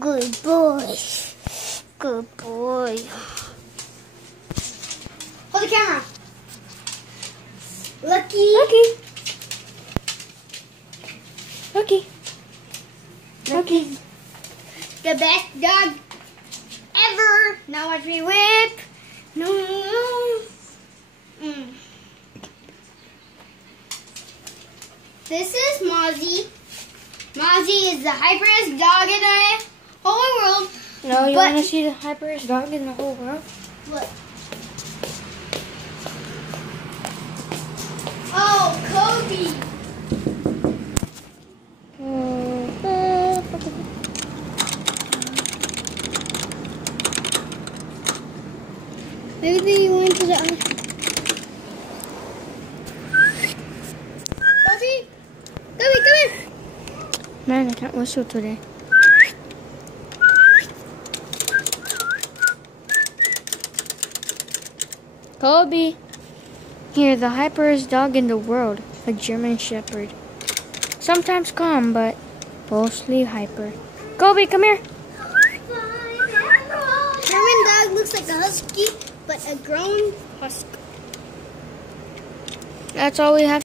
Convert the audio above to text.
Good boy. Good boy. Hold the camera. Lucky. Lucky. The best dog ever. Now watch me whip. No. This is Mozzie. Mozzie is the hyperest dog in the whole world. No, you want to see the hyperest dog in the whole world? What? Oh, Kobe. Maybe you want to put it on. Kobe, come here. Man, I can't whistle today. Kobe. Here, the hyperest dog in the world, a German Shepherd. Sometimes calm, but mostly hyper. Kobe, come here. German dog looks like a husky, but a grown husky. That's all we have.